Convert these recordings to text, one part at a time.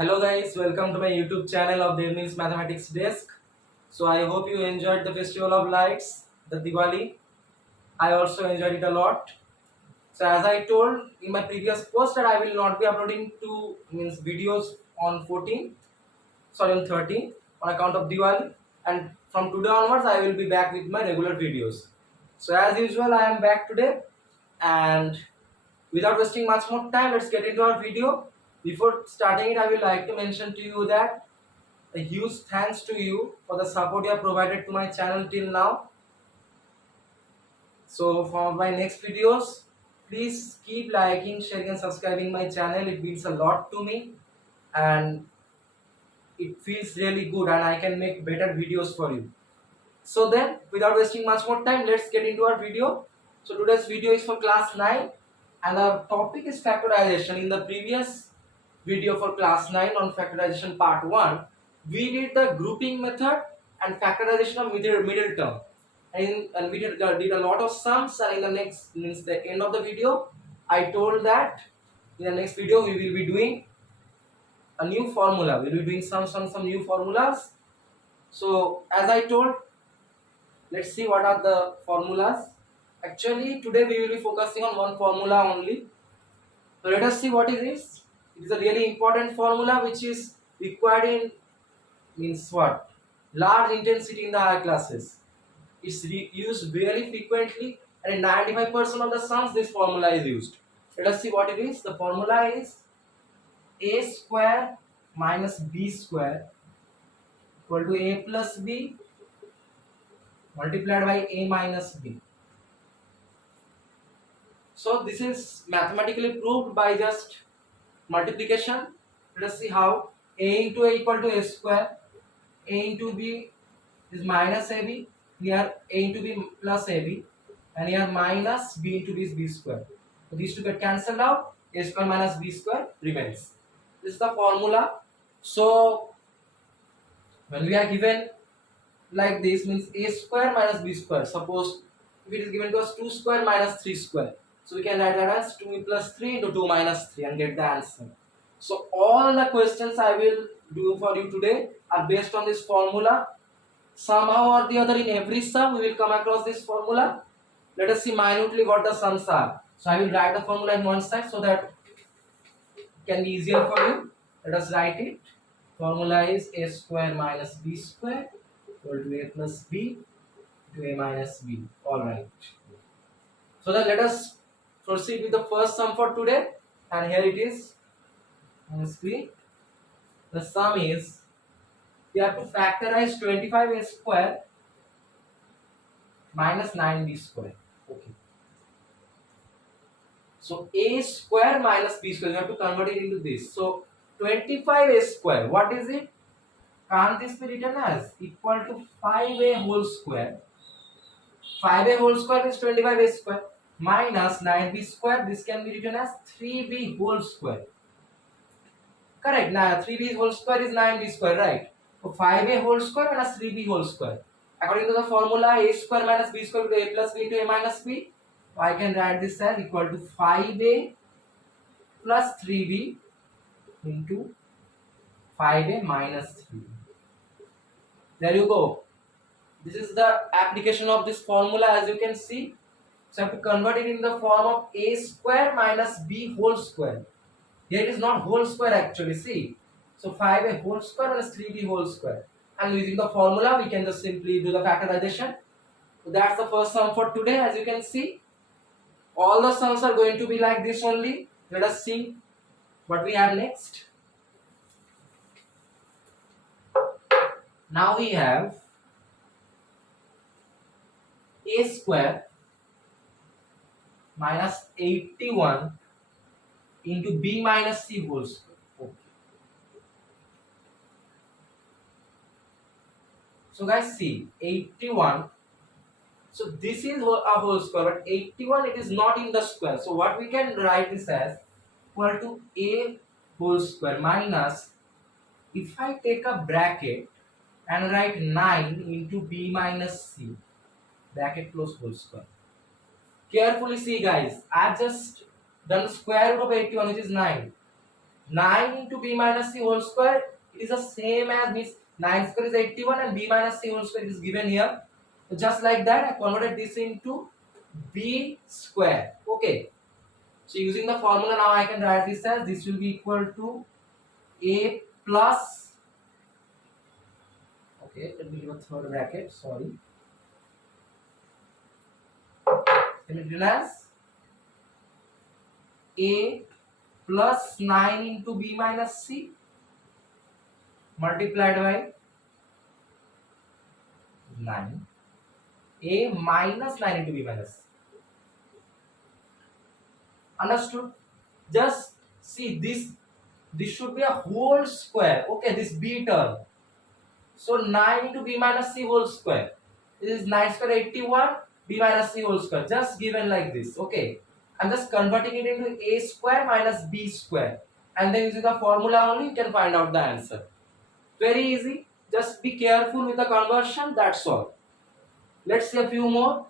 Hello guys, welcome to my YouTube channel of Debneel's Mathematics Desk. So I hope you enjoyed the Festival of Lights, the Diwali. I also enjoyed it a lot. So as I told in my previous post that I will not be uploading two videos on 14, sorry on 13 on account of Diwali, and from today onwards I will be back with my regular videos. So as usual I am back today, and without wasting much more time, let's get into our video. Before starting it, I would like to mention to you that a huge thanks to you for the support you have provided to my channel till now. So for my next videos, please keep liking, sharing and subscribing my channel. It means a lot to me and it feels really good, and I can make better videos for you. So then, without wasting much more time, let's get into our video. So today's video is for class 9 and the topic is factorization. In the previous video for class 9 on factorization part 1, we did the grouping method and factorization of middle term. And we did a lot of sums, and in the next means the end of the video, I told that in the next video we will be doing a new formula. We will be doing some new formulas. So as I told, let's see what are the formulas. Actually, today we will be focusing on one formula only. So let us see what is this. It is a really important formula which is required in means what? Large intensity in the higher classes. It's used very frequently, and in 95% of the sums this formula is used. Let us see what it is. The formula is a square minus b square equal to a plus b multiplied by a minus b. So this is mathematically proved by just multiplication. Let us see how. A into a equal to a square. A into b is minus ab. Here a into b plus ab. And here minus b into b is b square. So these two get cancelled out. A square minus b square remains. This is the formula. So when we are given like this, means a square minus b square. Suppose if it is given to us 2 square minus 3 square. So we can write that as 2 plus 3 into 2 minus 3 and get the answer. So all the questions I will do for you today are based on this formula. Somehow or the other, in every sum we will come across this formula. Let us see minutely what the sums are. So I will write the formula in one side so that it can be easier for you. Let us write it. Formula is a square minus b square equal to a plus b to a minus b. Alright. So then let us proceed with the first sum for today. And here it is on the screen. The sum is, we have to factorize 25a square minus 9b square. Okay. So a square minus b square, you have to convert it into this. So 25a square, what is it? Can't this be written as equal to 5a whole square? 5a whole square is 25a square minus 9b square. This can be written as 3b whole square. Correct. Now 3b whole square is 9b square, right? So 5a whole square minus 3b whole square. According to the formula, a square minus b square equal to a plus b into a minus b. So I can write this as equal to 5a plus 3b into 5a minus 3b. There you go. This is the application of this formula, as you can see. So I have to convert it in the form of a square minus b whole square. Here it is not whole square actually, see. So 5a whole square minus 3b whole square. And using the formula, we can just simply do the factorization. So that's the first sum for today, as you can see. All the sums are going to be like this only. Let us see what we have next. Now we have a square minus 81 into b minus c whole square. Okay. So guys, see 81. So this is a whole square, but 81 it is not in the square. So what we can write this as equal to a whole square minus, if I take a bracket and write 9 into b minus c, bracket close whole square. Carefully see guys, I have just done the square root of 81, which is 9. 9 into b minus c whole square, it is the same as means 9 square is 81 and b minus c whole square is given here. So just like that, I converted this into b square. Okay. So using the formula now I can write this as this will be equal to a plus, okay, let me give a third bracket, sorry. Can it written as a plus 9 into b minus c multiplied by 9, a minus 9 into b minus c. Understood? Just see this should be a whole square. Okay, this b term. So 9 into b minus c whole square. This is 9 square 81, b minus c whole square. Just given like this. Okay. I'm just converting it into a square minus b square. And then using the formula only you can find out the answer. Very easy. Just be careful with the conversion. That's all. Let's see a few more.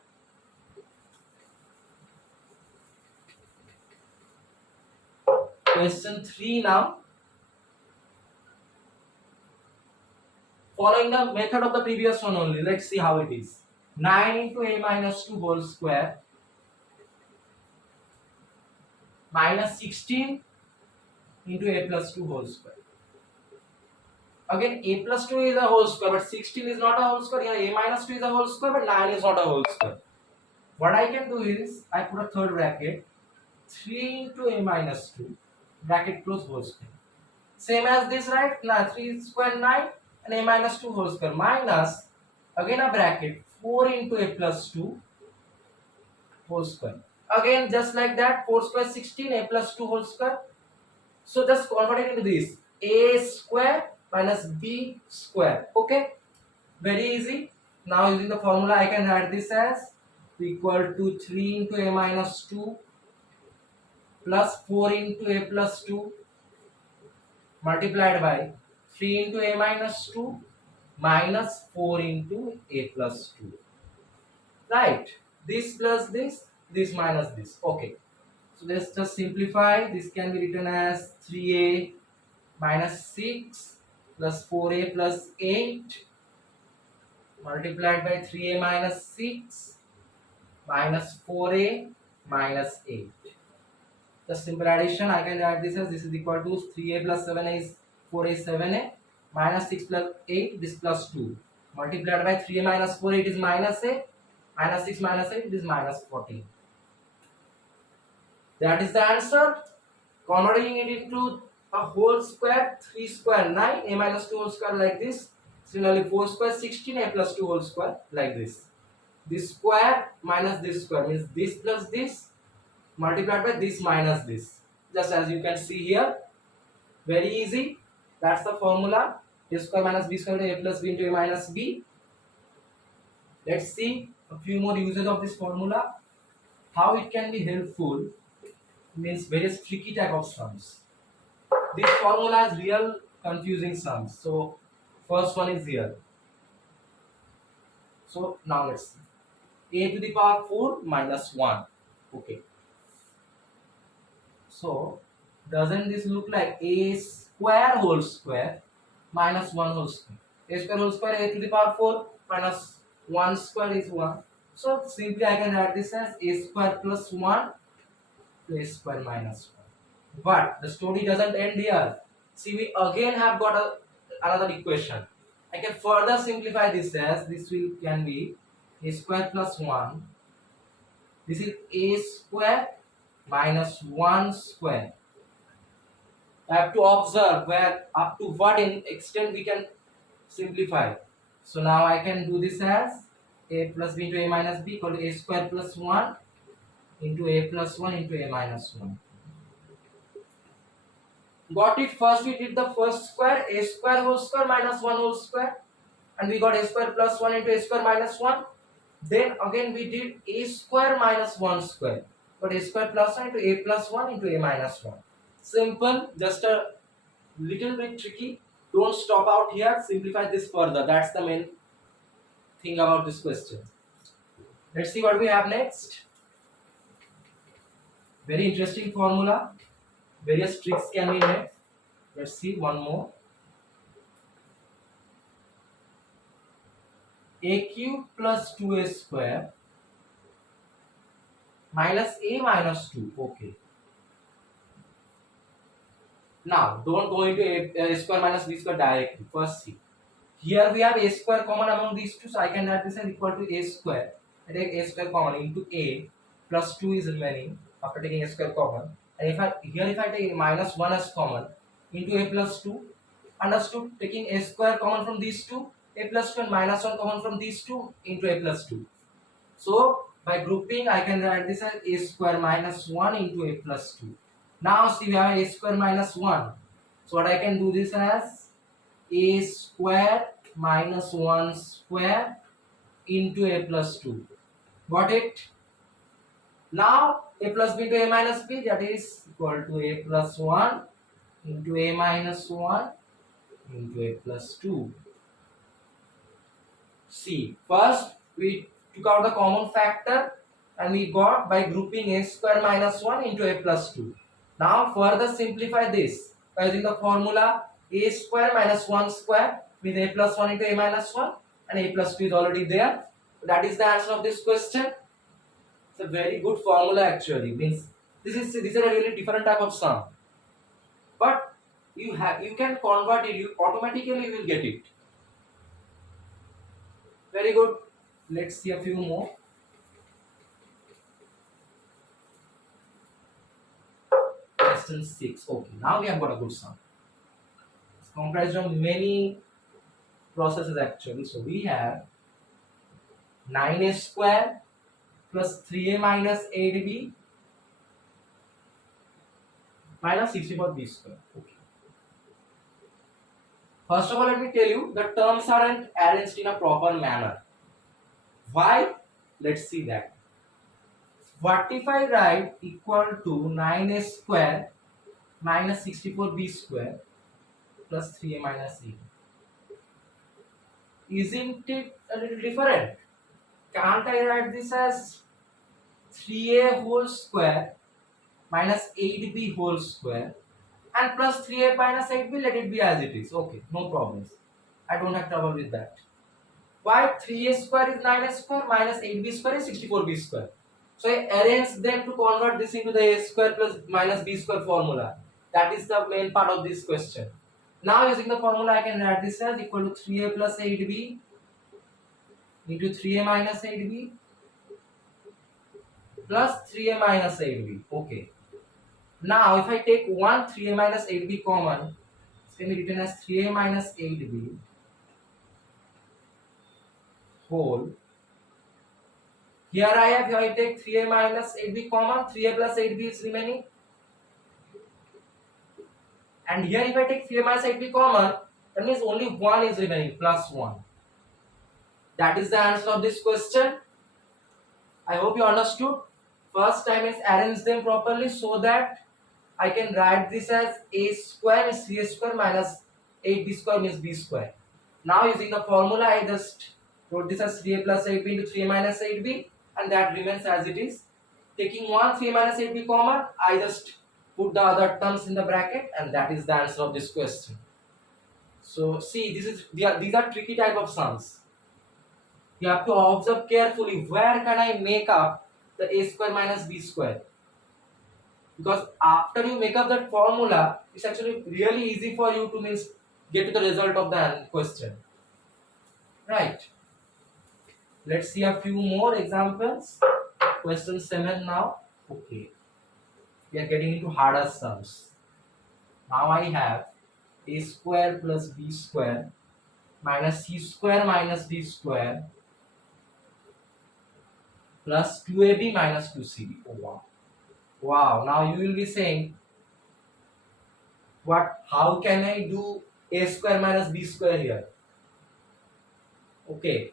Question 3 now. Following the method of the previous one only. Let's see how it is. 9 into a minus 2 whole square minus 16 into a plus 2 whole square. Again, a plus 2 is a whole square, but 16 is not a whole square. Here, a minus 2 is a whole square, but 9 is not a whole square. What I can do is, I put a third bracket, 3 into a minus 2, bracket close whole square. Same as this, right? Now, 3 square 9 and a minus 2 whole square minus, again a bracket, 4 into a plus 2 whole square. Again, just like that, 4 square 16, a plus 2 whole square. So just convert it into this, a square minus b square. Okay, very easy. Now using the formula I can write this as equal to 3 into a minus 2 plus 4 into a plus 2 multiplied by 3 into a minus 2 minus 4 into a plus 2. Right, this plus this minus this. Okay, so let's just simplify. This can be written as 3a minus 6 plus 4a plus 8 multiplied by 3a minus 6 minus 4a minus 8. The simple addition I can write this as this is equal to 3a plus 7a is 4a 7a minus 6 plus 8 this plus 2 multiplied by 3a minus 4 it is minus a minus 6 minus 8 it is minus 14. That is the answer. Converting it into a whole square, 3 square 9, a minus 2 whole square like this. Similarly 4 square 16, a plus 2 whole square like this. This square minus this square means this plus this multiplied by this minus this. Just as you can see here. Very easy. That's the formula. A square minus b square into a plus b into a minus b. Let's see a few more uses of this formula. How it can be helpful means various tricky type of sums. This formula has real confusing sums. So first one is here. So now let's see. A to the power 4 minus 1. Okay. So doesn't this look like a square whole square minus 1 whole square? A square whole square, a to the power 4 minus 1 square is 1. So simply I can write this as a square plus 1 to a square minus 1. But the story doesn't end here. See, we again have got another equation. I can further simplify this as this can be a square plus 1. This is a square minus 1 square. I have to observe where up to what in extent we can simplify. So now I can do this as a plus b into a minus b equal to a square plus 1 into a plus 1 into a minus 1. Got it? First we did the first square, a square whole square minus 1 whole square, and we got a square plus 1 into a square minus 1. Then again we did a square minus 1 square, but a square plus 1 into a plus 1 into a minus 1. Simple, just a little bit tricky. Don't stop out here, simplify this further. That's the main thing about this question. Let's see what we have next. Very interesting formula. Various tricks can be made. Let's see one more. A cube plus 2a square minus a minus 2. Okay. Now, don't go into a square minus b square directly. First see. Here we have a square common among these two, so I can write this as equal to a square. I take a square common into a plus 2 is remaining after taking a square common. And if I take minus 1 as common into a plus 2, understood, taking a square common from these two, a plus 2 and minus 1 common from these two into a plus 2. So by grouping, I can write this as a square minus 1 into a plus 2. Now see, we have a square minus 1. So what I can do this as a square minus 1 square into a plus 2. Got it? Now a plus b into a minus b, that is equal to a plus 1 into a minus 1 into a plus 2. See, first we took out the common factor and we got by grouping a square minus 1 into a plus 2. Now further simplify this by using the formula a square minus 1 square with a plus 1 into a minus 1, and a plus 2 is already there. That is the answer of this question. It's a very good formula actually. Means this is a really different type of sum. But you can convert it, you automatically will get it. Very good. Let's see a few more. Question 6. Okay, now we have got a good sum. It's comprised of many processes actually. So we have 9a square plus 3a minus 8b minus 64b square. Okay. First of all, let me tell you the terms aren't arranged in a proper manner. Why? Let's see that. What if I write equal to 9a square minus 64b square plus 3a minus 8? Isn't it a little different? Can't I write this as 3a whole square minus 8b whole square and plus 3a minus 8b, let it be as it is. Okay, no problems. I don't have trouble with that. Why 3a square is 9a square minus 8b square is 64b square. So I arrange them to convert this into the a square plus minus b square formula. That is the main part of this question. Now using the formula, I can write this as equal to 3a plus 8b into 3a minus 8b plus 3a minus 8b. Okay. Now if I take one 3a minus 8b common, it can be written as 3a minus 8b whole. Here I have, if I take 3a minus 8b common, 3a plus 8b is remaining. And here if I take 3a minus 8b common, that means only 1 is remaining, plus 1. That is the answer of this question. I hope you understood. First time is arrange them properly so that I can write this as a square is 3a square minus 8b square means b square. Now using the formula, I just wrote this as 3a plus 8b into 3a minus 8b, and that remains as it is. Taking one 3a minus 8b common, I just put the other terms in the bracket, and that is the answer of this question. So see, these are tricky type of sums. You have to observe carefully where can I make up the a square minus b square. Because after you make up that formula, it's actually really easy for you to get to the result of the question. Right. Let's see a few more examples. Question 7 now. Okay. We are getting into harder sums. Now I have a square plus b square minus c square minus d square plus 2ab minus 2cb. Oh wow. Wow. Now you will be saying, how can I do a square minus b square here? Okay.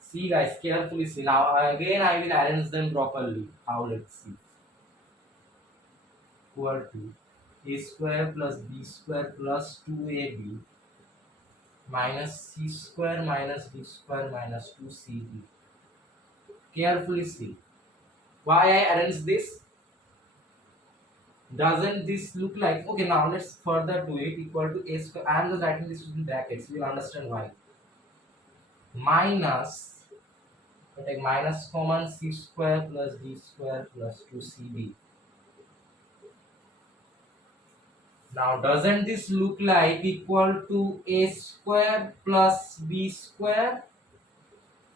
See guys, carefully see. Now again I will arrange them properly. How, let's see. Equal to a square plus b square plus 2ab minus c square minus d square minus 2cb. Carefully see. Why I arrange this? Doesn't this look like, okay, now let's further do it, equal to a square. I am just writing this in brackets, you will understand why. Minus, we take minus common, c square plus d square plus 2cd. Now doesn't this look like equal to a square plus b square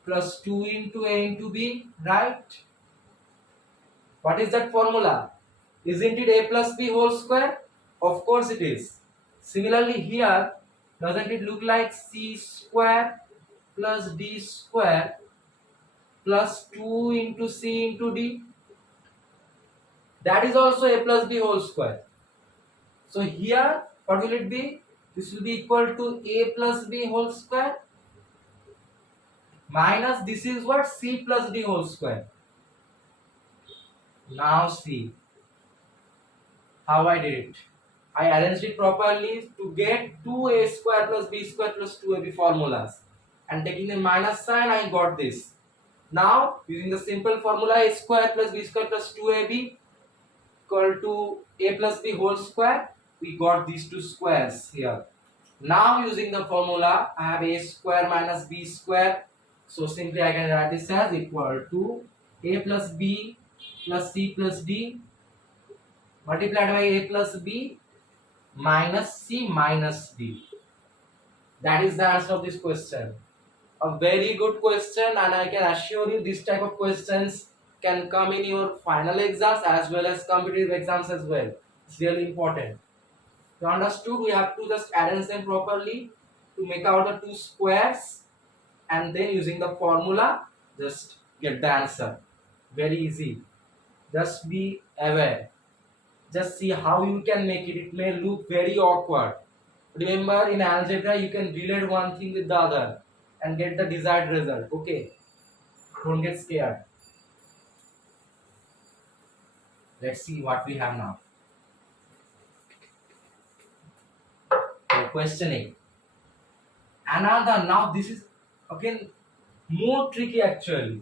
plus 2 into a into b, right? What is that formula? Isn't it a plus b whole square? Of course it is. Similarly here, doesn't it look like c square plus d square plus 2 into c into d? That is also a plus b whole square. So here, what will it be? This will be equal to a plus b whole square minus this is what? C plus d whole square. Now see how I did it. I arranged it properly to get 2a square plus b square plus 2ab formulas. And taking the minus sign, I got this. Now, using the simple formula a square plus b square plus 2ab equal to a plus b whole square, we got these two squares here. Now, using the formula, I have a square minus b square. So, simply I can write this as equal to a plus b plus c plus d multiplied by a plus b minus c minus d. That is the answer of this question. A very good question, and I can assure you this type of questions can come in your final exams as well as competitive exams as well. It's really important. You understood? We have to just arrange them properly to make out the two squares, and then using the formula just get the answer. Very easy. Just be aware. Just see how you can make it. It may look very awkward. Remember, in algebra, you can relate one thing with the other and get the desired result. Okay, don't get scared. Let's see what we have now. So, question 8. Another, now this is again more tricky actually.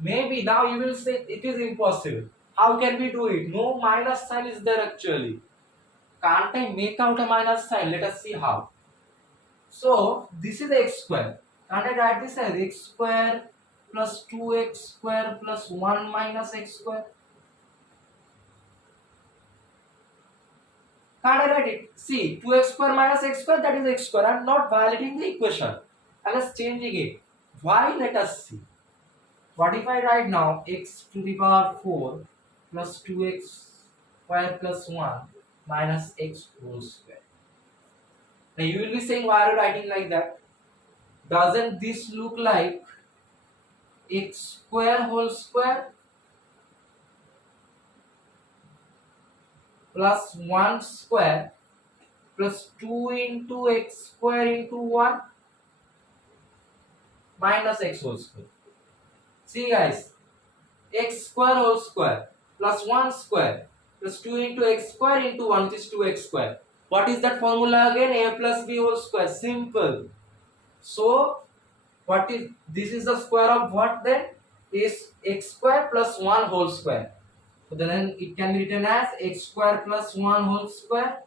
Maybe now you will say it is impossible. How can we do it? No minus sign is there actually. Can't I make out a minus sign? Let us see how. So this is x square. Can't I write this as x square plus 2x square plus 1 minus x square? Can't I write it? See, 2x square minus x square, that is x square. I am not violating the equation. I am just changing it. Why? Let us see. What if I write now x to the power 4 plus 2x square plus 1 minus x whole square? Now you will be saying, why are you writing like that? Doesn't this look like x square whole square plus 1 square plus 2 into x square into 1 minus x whole square? See guys, x square whole square plus 1 square plus 2 into x square into 1, which is 2x square. What is that formula again? A plus b whole square. Simple. So what is this? Is the square of what then? Is x square plus 1 whole square. So then it can be written as x square plus 1 whole square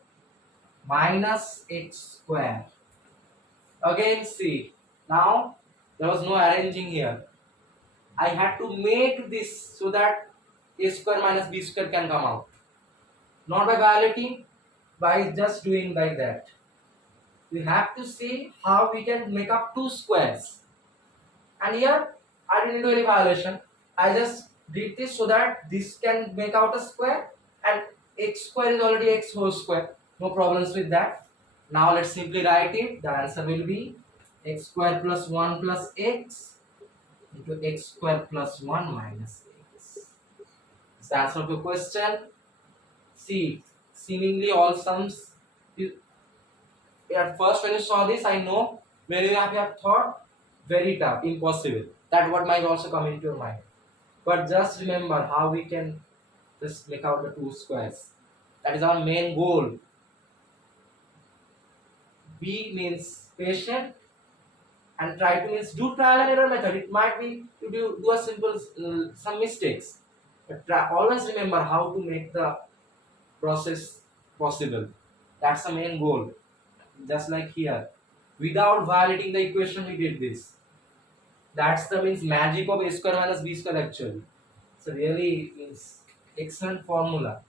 minus x square. Again see, now there was no arranging here. I had to make this so that a square minus b square can come out. Not by violating, by just doing like that. We have to see how we can make up two squares. And here I didn't do any violation. I just did this so that this can make out a square, and x square is already x whole square. No problems with that. Now let's simply write it. The answer will be x square plus 1 plus x into x square plus 1 minus x. Is the answer of your question? See, seemingly all sums. At first when you saw this, I know many of you have thought very tough, impossible. That what might also come into your mind. But just remember how we can just make out the two squares. That is our main goal. B means patient, and try to means do trial and error method. It might be to do a simple some mistakes, But always remember how to make the process possible. That's the main goal. Just like here, without violating the equation, we did this. That's the means magic of a square minus b square actually. So really means excellent formula.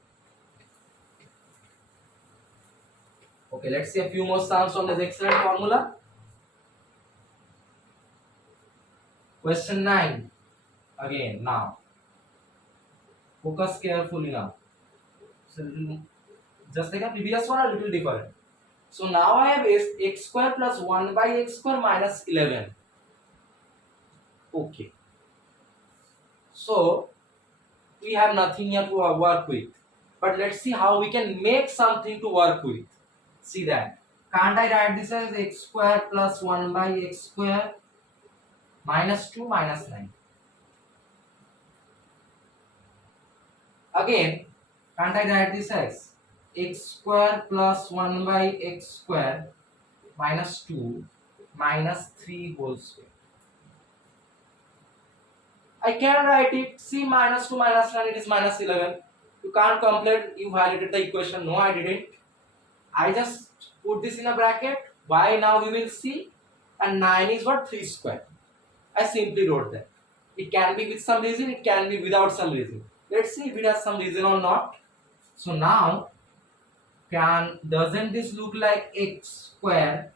Okay, let's see a few more sums from this excellent formula. Question 9. Again, now focus carefully now. So just like a previous one, a little different. So now I have x square plus 1 by x square minus 11. Okay. So we have nothing here to work with. But let's see how we can make something to work with. See that. Can't I write this as x square plus 1 by x square minus 2 minus 9? Again, can't I write this as x square plus 1 by x square minus 2 minus 3 whole square? I can write it. See, minus 2 minus 9, it is minus 11. You can't complain you validated the equation. No, I didn't. I just put this in a bracket. Why now we will see. And 9 is what? 3 square. I simply wrote that. It can be with some reason, it can be without some reason. Let's see if it has some reason or not. So now, doesn't this look like x square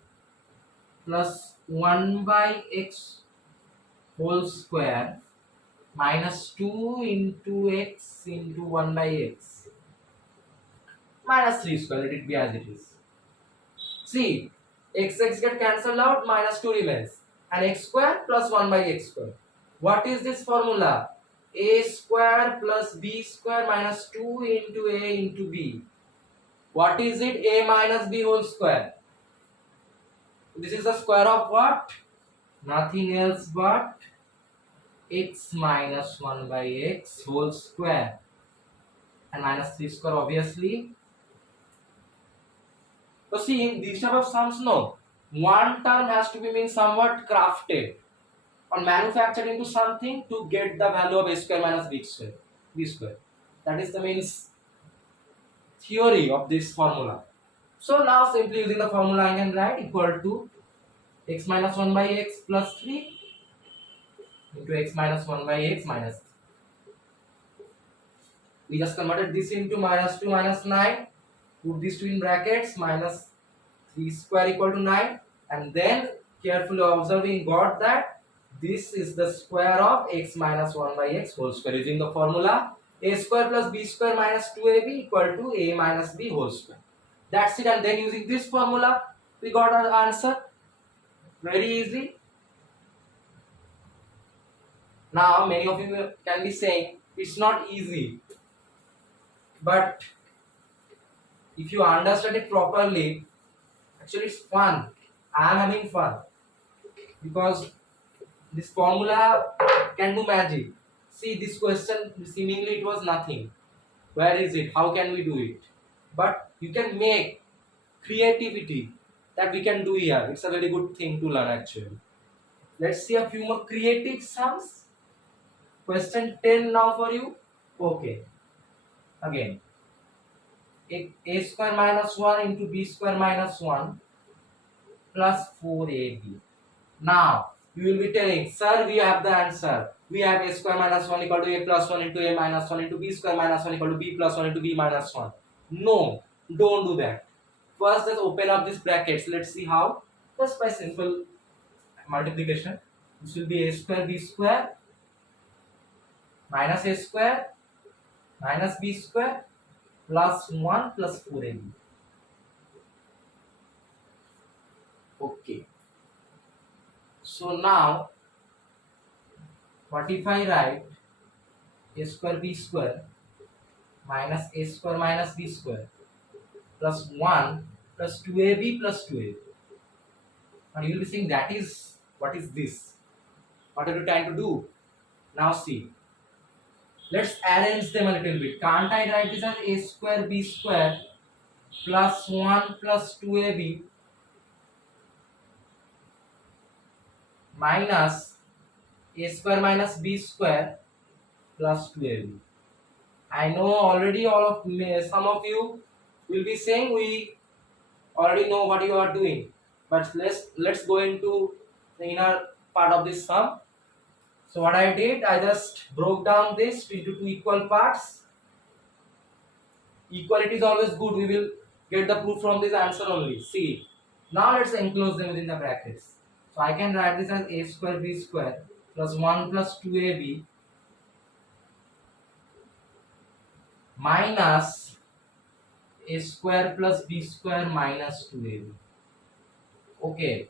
plus 1 by x whole square minus 2 into x into 1 by x minus 3 square? Let it be as it is. See, x get cancelled out, minus 2 remains, and x square plus 1 by x square. What is this formula? A square plus b square minus 2 into a into b. What is it? A minus b whole square. This is the square of what? Nothing else but x minus 1 by x whole square, and minus 3 square obviously. So see, in these type of sums, no, one term has to be mean somewhat crafted or manufactured into something to get the value of a square minus b square. B square. That is the means theory of this formula. So now simply using the formula I can write equal to x minus 1 by x plus 3 into x minus 1 by x minus 3. We just converted this into minus 2 minus 9. Put these two in brackets, minus 3 square equal to 9, and then carefully observing got that this is the square of x minus 1 by x whole square using the formula a square plus b square minus 2ab equal to a minus b whole square. That's it, and then using this formula we got our answer very easy. Now many of you can be saying it's not easy, but if you understand it properly, actually it's fun. I am having fun because this formula can do magic. See, this question seemingly it was nothing. Where is it? How can we do it? But you can make creativity that we can do here. It's a very good thing to learn actually. Let's see a few more creative sums. Question 10 now for you. Okay. Again. A square minus 1 into b square minus 1 plus 4ab. Now, you will be telling, sir, we have the answer. We have a square minus 1 equal to a plus 1 into a minus 1 into b square minus 1 equal to b plus 1 into b minus 1. No, don't do that. First, just open up these brackets. Let's see how. Just by simple multiplication. This will be a square b square minus a square minus b square plus 1 plus 4ab. Okay. So now, what if I write a square b square minus a square minus b square plus 1 plus 2ab plus 2ab? And you will be saying, that is, what is this? What are you trying to do? Now see, let's arrange them a little bit. Can't I write this as a square b square plus 1 plus 2ab minus a square minus b square plus 2ab? I know already some of you will be saying we already know what you are doing, but let's go into the inner part of this sum. So what I did, I just broke down this into two equal parts. Equality is always good. We will get the proof from this answer only. See, now let's enclose them within the brackets. So I can write this as a square b square plus 1 plus 2ab minus a square plus b square minus 2ab. Okay,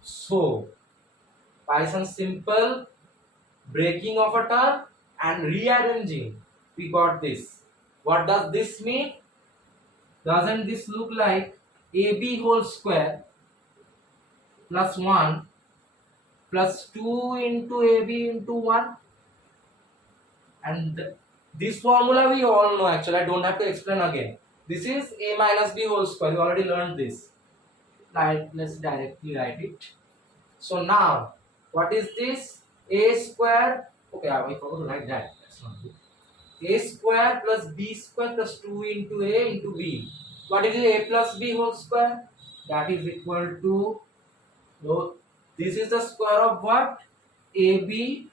so by some simple breaking of a term and rearranging, we got this. What does this mean? Doesn't this look like ab whole square plus 1 plus 2 into ab into 1? And this formula we all know actually. I don't have to explain again. This is a minus b whole square. We already learned this. Let's directly write it. So now, what is this? A square. Okay, I forgot to write that. That's not good. A square plus b square plus 2 into a into b. What is a plus b whole square? That is equal to, so this is the square of what? AB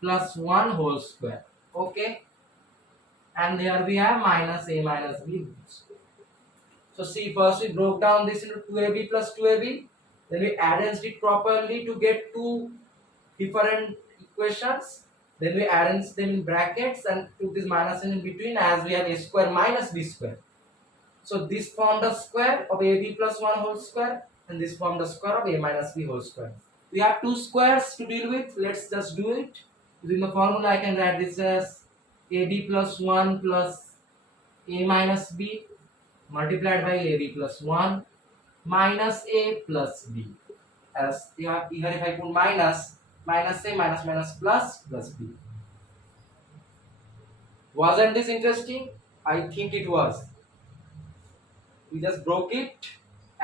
plus 1 whole square. Okay. And here we have minus a minus b. So see, first we broke down this into 2ab plus 2ab. Then we arranged it properly to get two different equations. Then we arranged them in brackets and took this minus in between as we have a square minus b square. So this formed the square of ab plus 1 whole square and this formed the square of a minus b whole square. We have two squares to deal with. Let's just do it. Using the formula, I can write this as ab plus 1 plus a minus b multiplied by ab plus 1 minus a plus b. As here if I put minus a minus plus b. Wasn't this interesting? I think it was. We just broke it,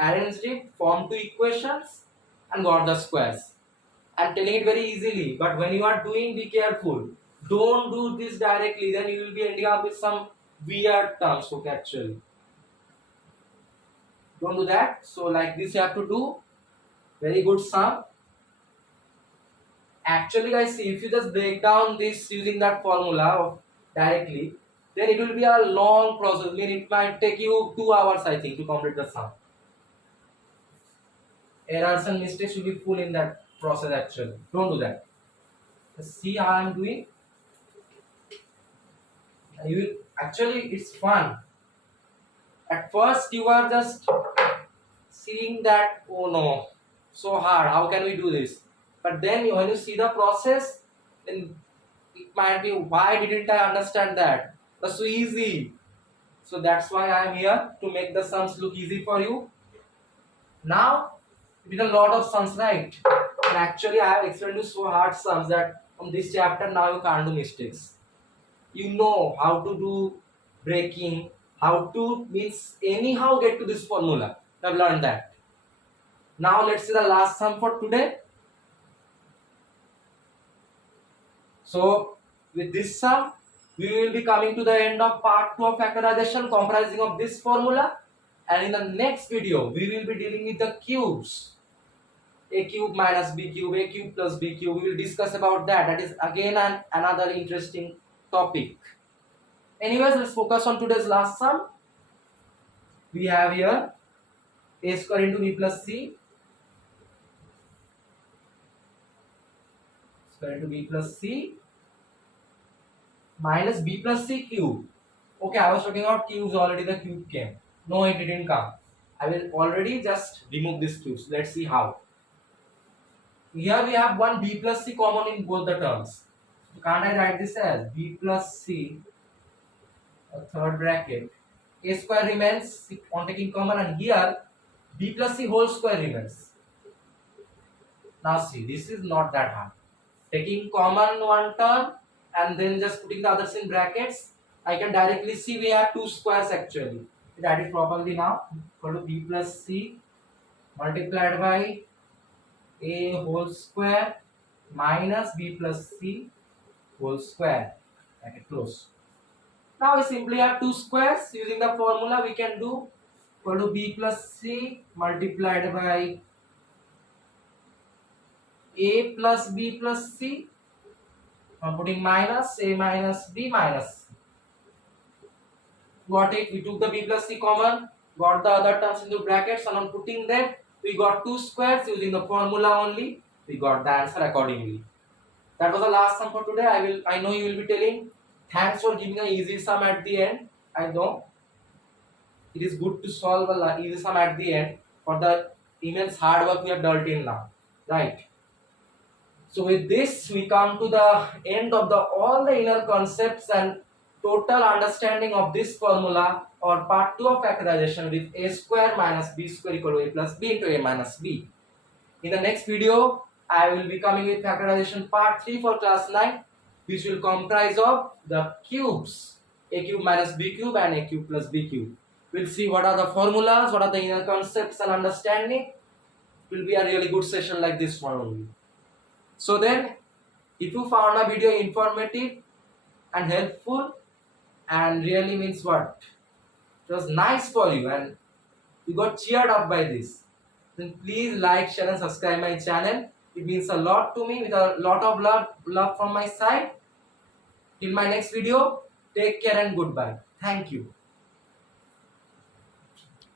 arranged it, formed two equations and got the squares. I'm telling it very easily, but when you are doing, be careful. Don't do this directly, then you will be ending up with some weird terms. Okay, actually, don't do that. So like this you have to do. Very good sum. Actually guys, see, if you just break down this using that formula of directly, then it will be a long process. Then it might take you 2 hours, I think, to complete the sum. Errors and mistakes will be full in that process actually. Don't do that. Just see how I'm doing. You will, actually it's fun. At first you are just seeing that, oh no, so hard, how can we do this? But then when you see the process, then it might be, why didn't I understand that? That's so easy. So that's why I am here, to make the sums look easy for you. Now we did a lot of sums, right? And actually I have explained you so hard sums that from this chapter now you can't do mistakes. You know how to do breaking, how to means anyhow get to this formula. I've learned that. Now let's see the last sum for today. So with this sum, we will be coming to the end of part 2 of factorization comprising of this formula. And in the next video, we will be dealing with the cubes. A cube minus b cube, a cube plus b cube. We will discuss about that. That is again another interesting topic. Anyways, let's focus on today's last sum. We have here a square into b plus c. Square into b plus c minus b plus c cube. Okay, I was talking about cubes already. The cube came. No, it didn't come. I will already just remove these cubes. Let's see how. Here we have one b plus c common in both the terms. So can't I write this as b plus c, a third bracket, a square remains on taking common, and here b plus c whole square remains. Now see, this is not that hard. Taking common one term and then just putting the others in brackets, I can directly see we have two squares actually. Write it properly now. Equal to b plus c multiplied by a whole square minus b plus c whole square. bracket close. Now we simply have two squares. Using the formula we can do equal to b plus c multiplied by a plus b plus c. I'm putting minus a minus b minus c. Got it? We took the b plus c common, got the other terms into brackets, and on putting them, we got two squares using the formula only. We got the answer accordingly. That was the last sum for today. I know you will be telling, thanks for giving an easy sum at the end. I know it is good to solve a easy sum at the end for the immense hard work we have done till now, right? So with this, we come to the end of all the inner concepts and total understanding of this formula or part 2 of factorization with a square minus b square equal to a plus b into a minus b. In the next video, I will be coming with factorization part 3 for class 9, which will comprise of the cubes, a cube minus b cube and a cube plus b cube. We'll see what are the formulas, what are the inner concepts and understanding. It will be a really good session like this one only. So then, if you found my video informative and helpful and really means what? It was nice for you and you got cheered up by this, then please like, share and subscribe my channel. It means a lot to me with a lot of love from my side. Till my next video, take care and goodbye. Thank you.